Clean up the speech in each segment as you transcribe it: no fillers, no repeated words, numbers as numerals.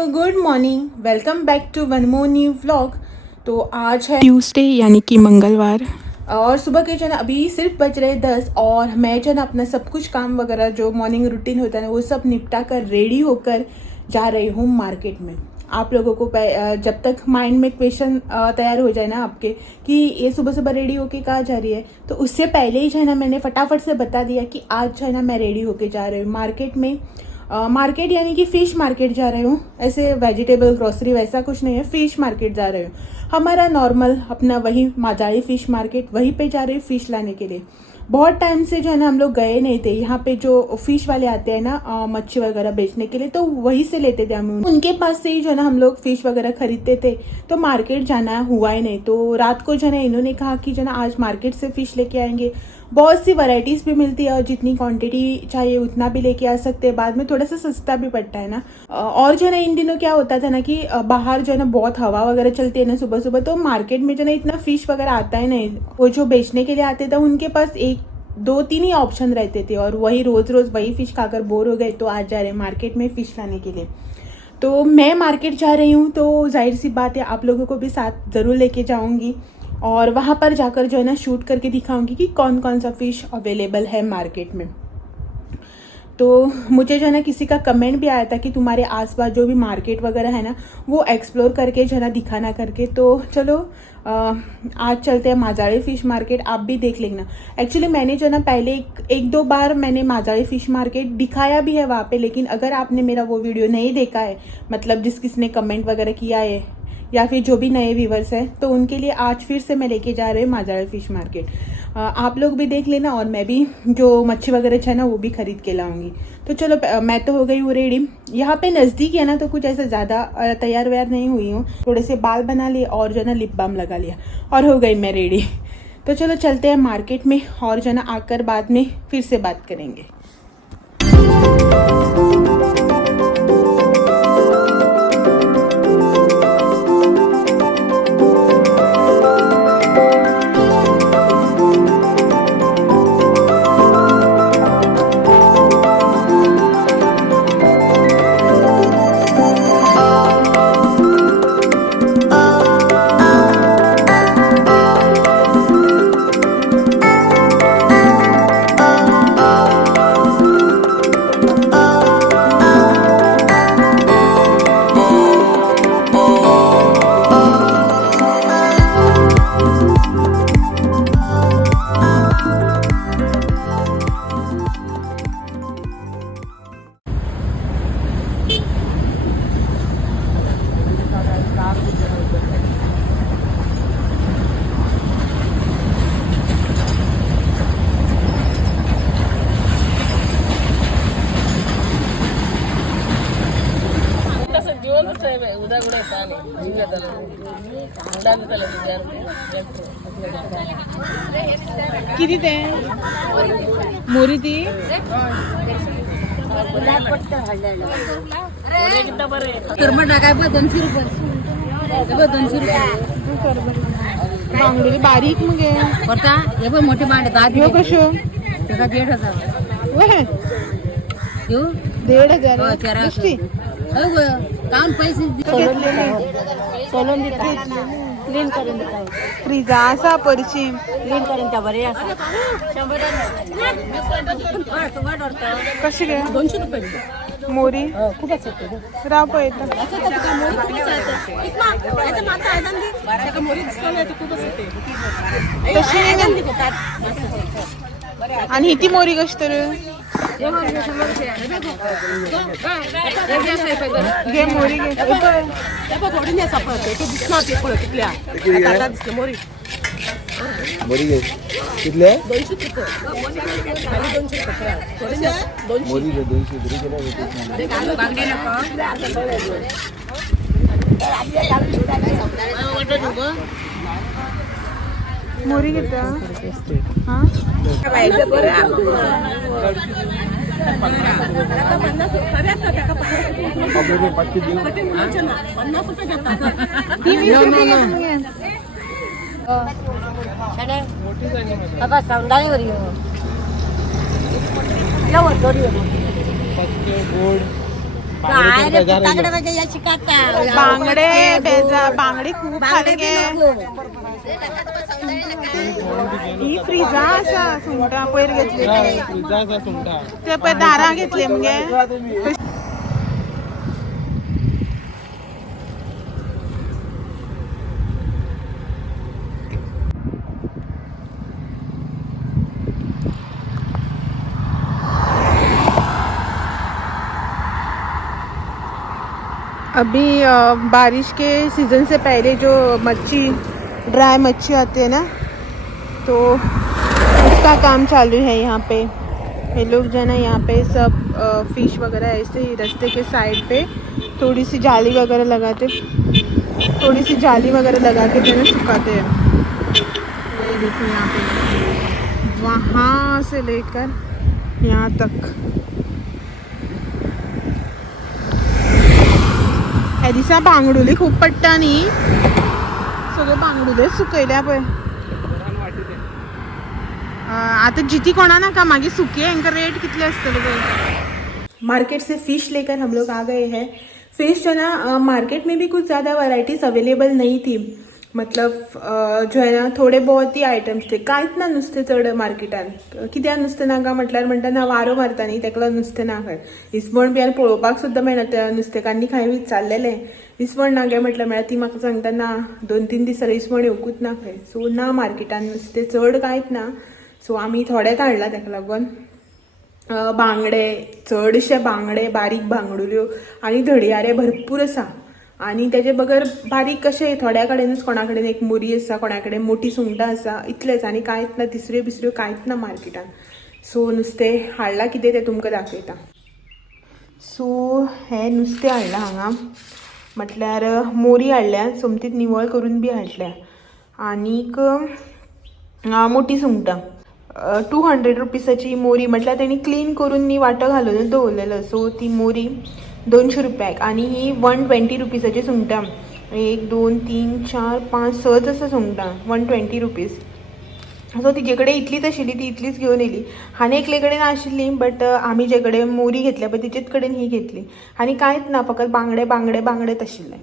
Hello good morning, welcome back to one more new vlog. तो आज है Tuesday यानी कि मंगलवार और सुबह के जो है ना अभी सिर्फ बज रहे 10 और मैं जो है ना अपना सब कुछ काम वगैरह जो मॉर्निंग रूटीन होता है ना वो सब निपटा कर रेडी होकर जा रही हूँ मार्केट में। आप लोगों को जब तक माइंड में क्वेश्चन तैयार हो जाए ना आपके कि ये सुबह सुबह रेडी होके कहाँ जा रही है, तो उससे पहले ही जो है ना मैंने फटाफट से बता दिया कि आज जो है ना मैं रेडी होके जा रही हूँ मार्केट में। मार्केट यानी कि फ़िश मार्केट जा रही हूँ, ऐसे वेजिटेबल ग्रोसरी वैसा कुछ नहीं है, फ़िश मार्केट जा रही हूँ। हमारा नॉर्मल अपना वही माजाड़ी फ़िश मार्केट, वहीं पे जा रही हूँ फ़िश लाने के लिए। बहुत टाइम से जो है ना हम लोग गए नहीं थे। यहाँ पे जो फ़िश वाले आते हैं ना मच्छी वगैरह बेचने के लिए, तो वहीं से लेते थे हम, उनके पास से ही जो है ना हम लोग फ़िश वगैरह खरीदते थे। तो मार्केट जाना हुआ ही नहीं। तो रात को जो है ना इन्होंने कहा कि जो है ना आज मार्केट से फ़िश लेके आएंगे, बहुत सी वैरायटीज़ भी मिलती है और जितनी क्वांटिटी चाहिए उतना भी लेके आ सकते हैं। बाद में थोड़ा सा सस्ता भी पड़ता है ना। और जो है ना इन दिनों क्या होता था ना कि बाहर जो है ना बहुत हवा वगैरह चलती है ना सुबह सुबह, तो मार्केट में जो है ना इतना फ़िश वगैरह आता है नहीं। वो जो बेचने के लिए आते थे उनके पास एक दो तीन ही ऑप्शन रहते थे और वही रोज़ रोज़ वही फ़िश खाकर बोर हो गए, तो आज जा रहे हैं मार्केट में फ़िश लाने के लिए। तो मैं मार्केट जा रही हूँ तो जाहिर सी बात है आप लोगों को भी साथ ज़रूर लेके जाऊँगी और वहाँ पर जाकर जो है ना शूट करके दिखाऊंगी कि कौन कौन सा फ़िश अवेलेबल है मार्केट में। तो मुझे जो है ना किसी का कमेंट भी आया था कि तुम्हारे आसपास जो भी मार्केट वगैरह है ना वो एक्सप्लोर करके जो है ना दिखाना करके। तो चलो आज चलते हैं माजाड़ी फ़िश मार्केट, आप भी देख लेना। एक्चुअली मैंने जो है ना पहले एक दो बार मैंने माजाड़ी फ़िश मार्केट दिखाया भी है वहाँ पे, लेकिन अगर आपने मेरा वो वीडियो नहीं देखा है, मतलब जिस किसने कमेंट वगैरह किया है या फिर जो भी नए व्यूवर्स हैं, तो उनके लिए आज फिर से मैं लेके जा रही हूँ माजाड़ी फ़िश मार्केट। आप लोग भी देख लेना और मैं भी जो मच्छी वगैरह है ना वो भी खरीद के लाऊंगी। तो चलो मैं तो हो गई हूँ रेडी। यहाँ पे नज़दीक है ना तो कुछ ऐसा ज़्यादा तैयार व्यार नहीं हुई हूँ, थोड़े से बाल बना लिए और जो है ना लिप बाम लगा लिया और हो गई मैं रेडी। तो चलो चलते हैं मार्केट में और जो है ना आकर बाद में फिर से बात करेंगे। किती ते मोरी ती टाकाय 200 रुपये, 200 रुपये बांगडे बारीक मग पडता हे पण मोठी मांड 10 कशो त्याचा 1,500 वय घेऊ 1,500 काऊन पैसे सोलून देतात, क्लीन करून देतात, फ्रीजा असा परची क्लीन करून त्या बरे असतात. कशी काय 200 रुपये मोरी खूप असते राव पळता तशी नाही ना. आणि ही ती मोरी कशी तर घे मोरी घे मोरी घे कितले 200 मोरी घे 200 मोरी घेता हां बाबा सौंदाळीवर येऊ गोड काय रे पुताकडे म्हणजे या शिकाचा बांगडे खूप खाले गे ही फ्रीजा असा सुंगटा पयर घेतली ते पयर दारा घेतले मगे अभी बारिश के सीज़न से पहले जो मच्छी ड्राई मच्छी आती है ना तो उसका काम चालू है यहाँ पे। ये लोग जो है ना यहाँ पे सब फिश वगैरह ऐसे ही रास्ते के साइड पे थोड़ी सी जाली वगैरह लगा के जो है सुखाते हैं। ये देखो यहाँ पे वहाँ से लेकर यहाँ तक दिसा बांगडुली खूप पडटा न्ही सगळे बांगडुले सुकयल्या पळय आता जिती कोणा नाका मागीर सुके हांकां रेट कितले आसतले पळय। मार्केट से फिश लेकर हम लोग आ गए हैं। फिश जो ना मार्केट में भी कुछ ज़्यादा वैरायटीज अवेलेबल नहीं थी, मतलब जो है ना थोडे बहुत ही आयटम्स थे। कांयच ना नुस्तें चड मार्केटान, कित्याक नुस्तें नाका म्हटल्यार म्हणटा ना वारो मारता न्ही तेका लागून नुस्तें ना खंय। इसवण बी आनी पळोवपाक सुद्दां मेळना, त्या नुस्तेकांनी खंय विचारलेलें इसवण ना गे म्हटल्यार म्हळ्यार ती म्हाका सांगता ना 2-3 दीस जाले इसवण येवकूच ना खंय। सो ना मार्केटान नुस्तें चड कांयच ना। सो आमी थोडेंच हाडला तेका लागून बांगडे, चडशे बांगडे, बारीक बांगडुल्यो आनी धडयारे भरपूर आसा। आणि त्याचे बगर बारीक कशे थोड्या कडेनूच कोणा कडेन एक मोरी आसा, कोणा कडेन मोठी सुंगटां आसा, इतलेंच आनी कांयच ना, तिसऱ्यो बिसऱ्यो कांयच ना मार्केटान। सो नुस्तें हाडलां कितें तें तुमकां दाखयता। सो हें नुस्तें हाडलां हांगा, म्हटल्यार मोरी हाडल्या, सोमतीत निवळ करून बी हाडल्या, आनीक मोठी सुंगटां 200 रुपीसाची मोरी, म्हटल्यार तेणी क्लीन करून नी वांटो घालूनच दवरलेलो। सो ती मोरी 200 रुपयाक आनी ही 120 रुपीसाची सुंगटां, 1 2 3 4 5 6 आसा सुंगटां 120 रुपीज। सो तिचे कडेन इतलीच आशिल्ली, ती इतलीच घेवन येयली। हांवें एकले कडेन आशिल्ली, बट आमी जे कडेन मोरी घेतल्या पळय तिचेच कडेन ही घेतली, आनी कांयच ना, फकत बांगडे बांगडे बांगडेच आशिल्ले।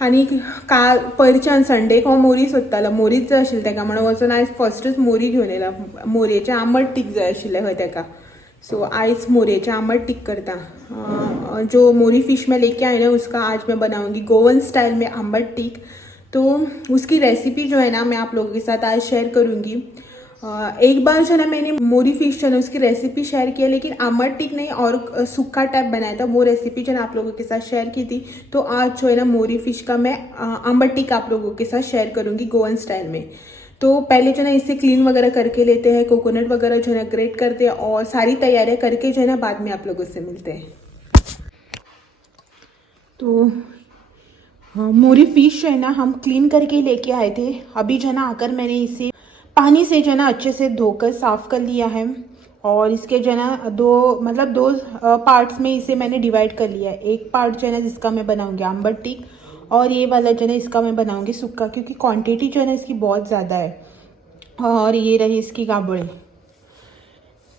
आनी काल पयरच्यान संडेक हांव मोरी सोदतालो, मोरीच जाय आशिल्ली तेका, म्हणून वचून आयज फस्टच मोरी घेवन येयला। मोरयेचें आंबट तीख जाय आशिल्लें खंय तेका, सो आइस मोरियेचे आमट टिक करता। जो मोरी फिश मैं लेके आई ना उसका आज मैं बनाऊंगी गोवन स्टाइल में आमट टिक। तो उसकी रेसिपी जो है ना मैं आप लोगों के साथ आज शेयर करूंगी। एक बार जो है ना मैंने मोरी फिश जो है उसकी रेसिपी शेयर की है, लेकिन आमट टिक नहीं और सूखा टाइप बनाया था, वो रेसिपी जो है आप लोगों के साथ शेयर की थी। तो आज जो है ना मोरी फिश का मैं आमट टिक आप लोगों के साथ शेयर करूंगी गोवन स्टाइल में। तो पहले जो है ना इसे क्लीन वगैरह करके लेते हैं, कोकोनट वगैरह जो है ना ग्रेट करते हैं, और सारी तैयारियां करके जो है ना बाद में आप लोगों से मिलते हैं। तो मोरी फिश जो है ना हम क्लीन करके लेके आए थे। अभी जो है ना आकर मैंने इसे पानी से जो है ना अच्छे से धोकर साफ कर लिया है, और इसके जो है ना दो पार्ट्स में इसे मैंने डिवाइड कर लिया है। एक पार्ट जो है ना जिसका मैं बनाऊंगी आमट टिक, और ये वाला जो है ना इसका मैं बनाऊंगी सुक्का, क्योंकि क्वांटिटी जो है ना इसकी बहुत ज़्यादा है। और ये रही इसकी गाबड़ी।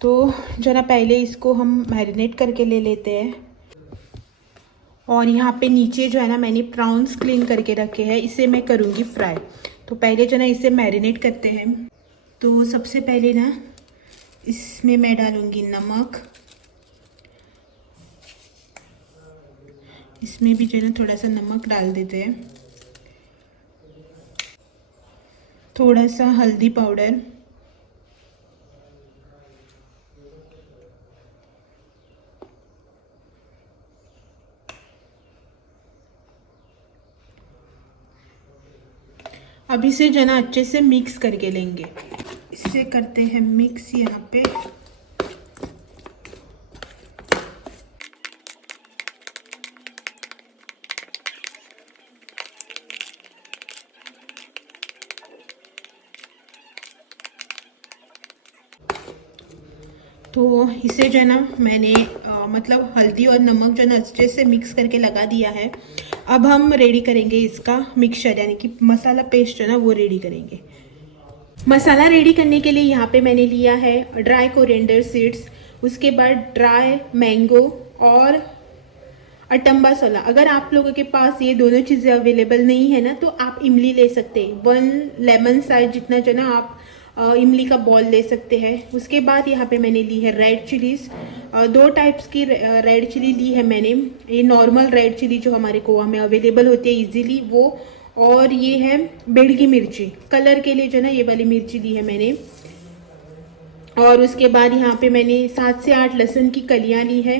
तो जो है ना पहले इसको हम मैरिनेट करके ले लेते हैं। और यहाँ पे नीचे जो है ना मैंने प्रॉन्स क्लीन करके रखे हैं, इसे मैं करूँगी फ्राई। तो पहले जो है ना इसे मैरिनेट करते हैं। तो सबसे पहले ना इसमें मैं डालूँगी नमक, इसमें भी जो है ना थोड़ा सा नमक डाल देते हैं, थोड़ा सा हल्दी पाउडर, अब इसे जो है ना अच्छे से मिक्स करके लेंगे। इसे करते हैं मिक्स यहाँ पे। तो इसे जो है ना मैंने मतलब हल्दी और नमक जो है ना अच्छे से मिक्स करके लगा दिया है। अब हम रेडी करेंगे इसका मिक्सचर, यानी कि मसाला पेस्ट जो है ना वो रेडी करेंगे। मसाला रेडी करने के लिए यहाँ पे मैंने लिया है ड्राई कोरिएंडर सीड्स, उसके बाद ड्राई मैंगो और अटम्बा सोला। अगर आप लोगों के पास ये दोनों चीज़ें अवेलेबल नहीं है ना तो आप इमली ले सकते हैं। 1 लेमन साइज जितना जो ना आप इमली का बॉल ले सकते हैं। उसके बाद यहाँ पे मैंने ली है रेड चिलीज़। 2 टाइप्स की रेड चिली ली है मैंने। ये नॉर्मल रेड चिली जो हमारे गोवा में अवेलेबल होती है इजीली वो, और ये है बेड़गी मिर्ची कलर के लिए जो ना ये वाली मिर्ची ली है मैंने। और उसके बाद यहाँ पे मैंने 7 से 8 लहसुन की कलियाँ ली है।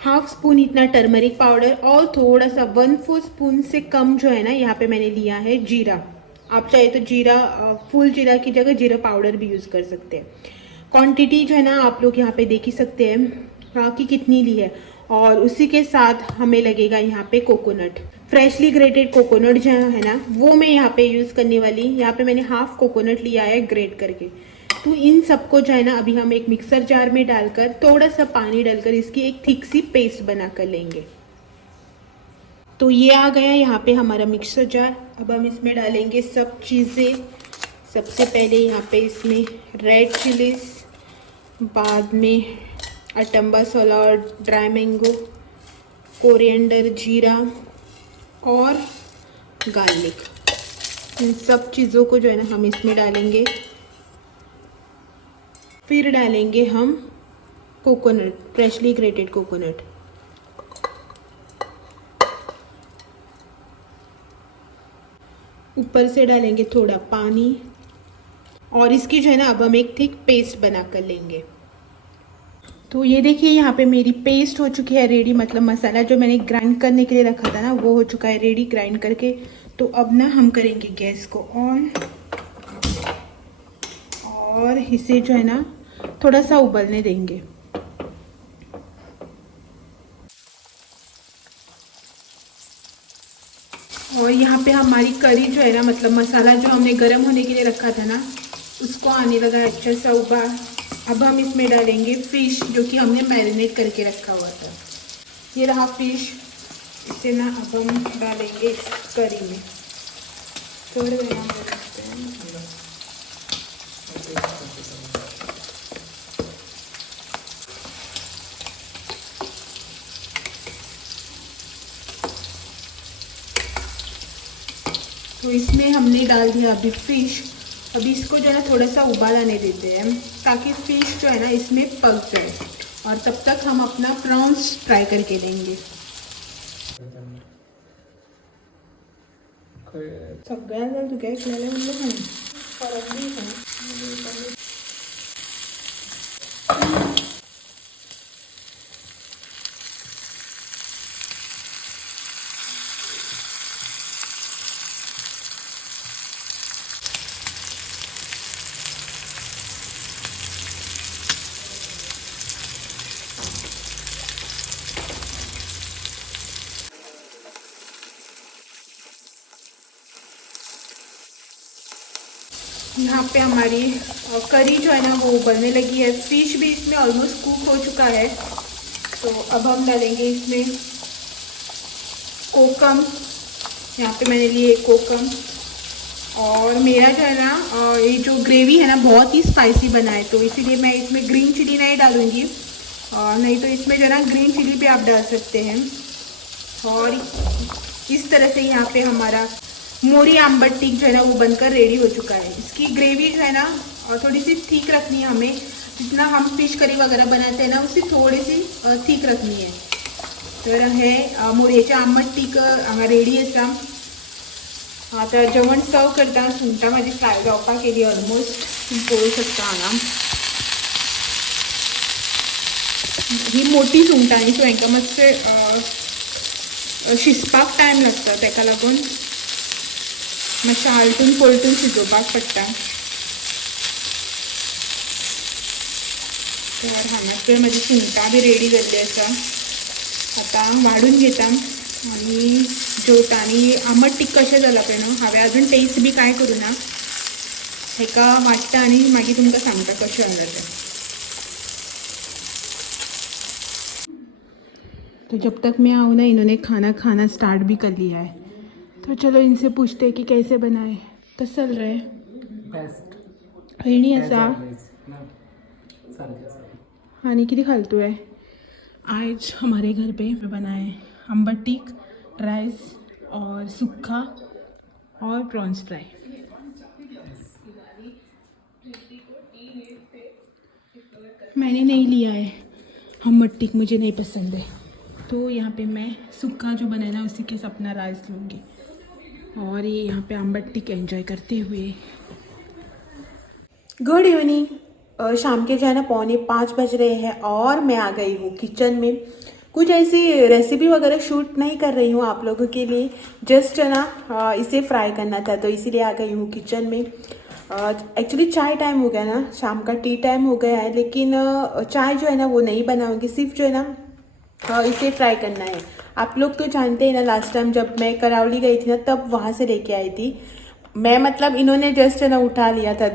हाफ स्पून इतना टर्मरिक पाउडर और थोड़ा सा 1/4 स्पून से कम जो है ना यहाँ पे मैंने लिया है जीरा। आप चाहे तो जीरा फुल जीरा की जगह जीरा पाउडर भी यूज़ कर सकते हैं। क्वांटिटी जो है ना आप लोग यहाँ पे देख ही सकते हैं कि कितनी ली है। और उसी के साथ हमें लगेगा यहाँ पे कोकोनट, फ्रेशली ग्रेटेड कोकोनट जो है ना वो मैं यहाँ पे यूज़ करने वाली। यहाँ पे मैंने हाफ कोकोनट लिया है ग्रेट करके। तो इन सबको जो है ना अभी हम एक मिक्सर जार में डालकर थोड़ा सा पानी डालकर इसकी एक थिक सी पेस्ट बना कर लेंगे। तो ये आ गया यहाँ पे हमारा मिक्सर जार। अब हम इसमें डालेंगे सब चीज़ें। सबसे पहले यहाँ पे इसमें रेड चिलीज, बाद में अटम्बा सोला और ड्राई मैंगो, कोरिएंडर, जीरा और गार्लिक। इन सब चीज़ों को जो है ना हम इसमें डालेंगे। फिर डालेंगे हम कोकोनट, फ्रेशली ग्रेटेड कोकोनट। ऊपर से डालेंगे थोड़ा पानी और इसकी जो है ना अब हम एक थिक पेस्ट बना कर लेंगे। तो ये देखिए यहाँ पे मेरी पेस्ट हो चुकी है रेडी, मतलब मसाला जो मैंने ग्राइंड करने के लिए रखा था ना वो हो चुका है रेडी ग्राइंड करके। तो अब ना हम करेंगे गैस को ऑन और इसे जो है ना थोड़ा सा उबलने देंगे। और यहाँ पे हमारी करी जो है ना, मतलब मसाला जो हमने गरम होने के लिए रखा था ना उसको आने लगा अच्छा सा उबाल। अब हम इसमें डालेंगे फिश जो कि हमने मैरिनेट करके रखा हुआ था। ये रहा फिश, इसे ना अब हम डालेंगे करी में। थोड़े तो इसमें हमने डाल दिया अभी फिश। अभी इसको जो है ना थोड़ा सा उबाल आने देते हैं ताकि फिश जो है ना इसमें पक जाए। और तब तक हम अपना प्रॉन्स फ्राई करके लेंगे। सगळ्या जर तुका ऐकलेलं म्हणलं फरक नाही का? यहाँ पे हमारी करी जो है ना वो उबलने लगी है। फिश भी इसमें ऑलमोस्ट कुक हो चुका है। तो अब हम डालेंगे इसमें कोकम। यहाँ पे मैंने लिए कोकम। और मेरा जो है ना ये जो ग्रेवी है ना बहुत ही स्पाइसी बना है तो इसीलिए मैं इसमें ग्रीन चिली नहीं डालूँगी। और नहीं तो इसमें जो है ना ग्रीन चिली भी आप डाल सकते हैं। और इस तरह से यहाँ पे हमारा मोरी आम्बट टिक जो है ना वो बनकर रेडी हो चुका है। इसकी ग्रेवी जो है ना थोड़ी सी ठीक रखनी है हमें, जितना हम फिश करी वगैरह बनाते हैं ना उससे थोड़ी सी ठीक रखनी है। तर हे मोरयेचे आंबट टीक हांगा रेडी आसा। आता जेवण सर्व करता सुंगटां माझी फ्राय जावपाक केली ऑलमोस्ट, तुम्ही पळोवंक शकता हांगा। ही मोठी सुंगटां न्ही सो हांकां मातशें शिजपाक टायम लागता, ताका लागून मातशें आलटून पलटून शिजोवपाक पडटा। तर हांगासर म्हजी सुंगटां बी रेडी जाल्ली आसा। आतां वाडून घेता आनी जेवता। आनी आंबट टीक कशें जाला पळय न्हू, हांवें आजून टेस्ट बी कांय करूना, हेका वाडटा आनी मागीर तुमकां सांगता कशें जाला तें। तो जब तक मैं आऊँ ना इन्होंने खाना खाना स्टार्ट भी कर लिया है। तो चलो इनसे पूछते हैं कि कैसे बनाए। कसं चल रहा है? बेस्ट। नहीं ऐसा हाँ नहीं किती खालतू है। आज हमारे घर पे बनाए अम्बटीक, राइस और सूखा और प्रॉन्स फ्राई। मैंने नहीं लिया है अम्बटीक, मुझे नहीं पसंद है, तो यहाँ पे मैं सूखा जो बनाना उसी के साथ अपना राइस लूँगी और ये यहाँ पे अम्बटीक एंजॉय करते हुए। Good evening. शाम के जो है ना 4:45 बज रहे हैं और मैं आ गई हूँ किचन में। कुछ ऐसी रेसिपी वगैरह शूट नहीं कर रही हूँ आप लोगों के लिए, जस्ट है ना इसे फ्राई करना था, तो इसीलिए आ गई हूँ किचन में। एक्चुअली चाय टाइम हो गया ना, शाम का टी टाइम हो गया है, लेकिन चाय जो है ना वो नहीं बनाऊँगी, सिर्फ जो है ना इसे फ्राई करना है। आप लोग तो जानते हैं ना, लास्ट टाइम जब मैं करावली गई थी ना तब वहाँ से लेके आई थी मैं, मतलब इन्होंने जस्ट है ना उठा लिया था,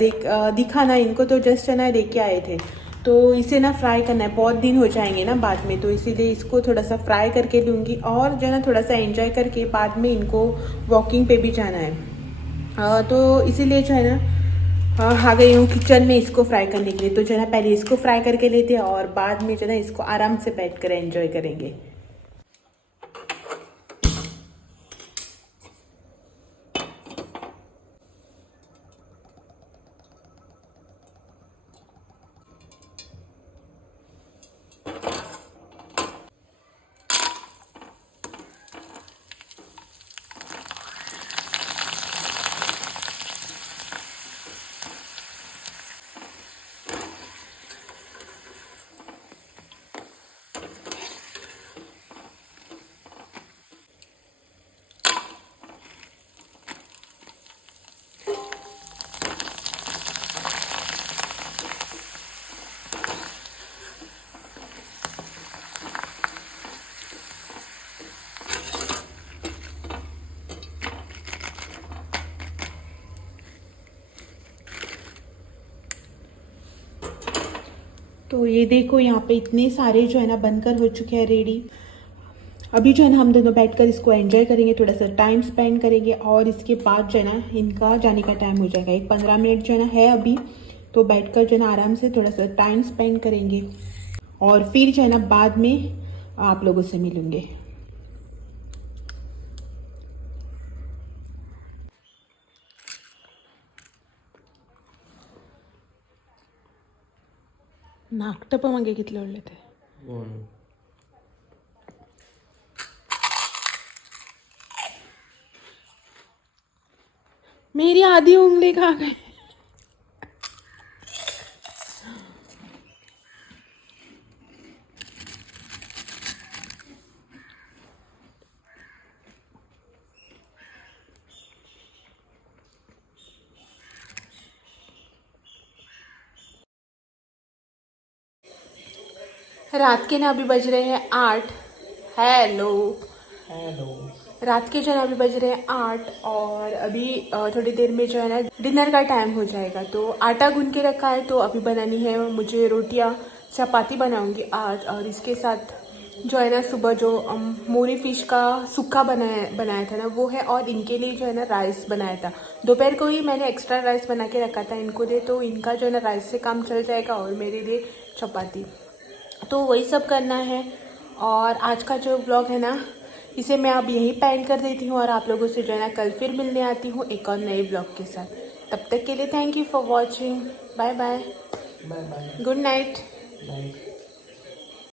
दिखा ना इनको, तो जस्ट है ना लेके आए थे। तो इसे ना फ्राई करना है, बहुत दिन हो जाएंगे ना बाद में, तो इसीलिए इसको थोड़ा सा फ्राई करके लूँगी और जो है ना थोड़ा सा एंजॉय करके बाद में इनको वॉकिंग पे भी जाना है। तो इसीलिए जो है ना आ गई हूँ किचन में इसको फ्राई करने के लिए। तो जो है ना पहले इसको फ्राई करके लेते हैं और बाद में जो है ना इसको आराम से बैठ कर एंजॉय करेंगे। तो ये देखो यहाँ पे इतने सारे जो है ना बनकर हो चुके हैं रेडी। अभी जो है ना हम दोनों बैठकर इसको एंजॉय करेंगे, थोड़ा सा टाइम स्पेंड करेंगे और इसके बाद जो है ना इनका जाने का टाइम हो जाएगा। 15 मिनट जो है ना है अभी, तो बैठकर जो है ना आराम से थोड़ा सा टाइम स्पेंड करेंगे और फिर जो है ना बाद में आप लोगों से मिलूँगे। नाकटप मागे कितले उरले ते मेरी आधी उंगली खा गई। रात के ना अभी बज रहे हैं 8। हेलो रात के जो है अभी बज रहे हैं 8 और अभी थोड़ी देर में जो है ना डिनर का टाइम हो जाएगा। तो आटा गूंद के रखा है, तो अभी बनानी है मुझे रोटियां, चपाती बनाऊंगी आज। और इसके साथ जो है ना सुबह जो मोरी फिश का सूखा बनाया था ना वो है, और इनके लिए जो है ना राइस बनाया था। दोपहर को ही मैंने एक्स्ट्रा राइस बना के रखा था इनको दे, तो इनका जो है ना राइस से काम चल जाएगा और मेरे लिए चपाती। तो वही सब करना है। और आज का जो व्लॉग है ना इसे मैं अब यहीं पेंड कर देती हूँ और आप लोगों से जो है ना कल फिर मिलने आती हूँ एक और नए व्लॉग के साथ। तब तक के लिए thank you for watching. Bye bye, good night.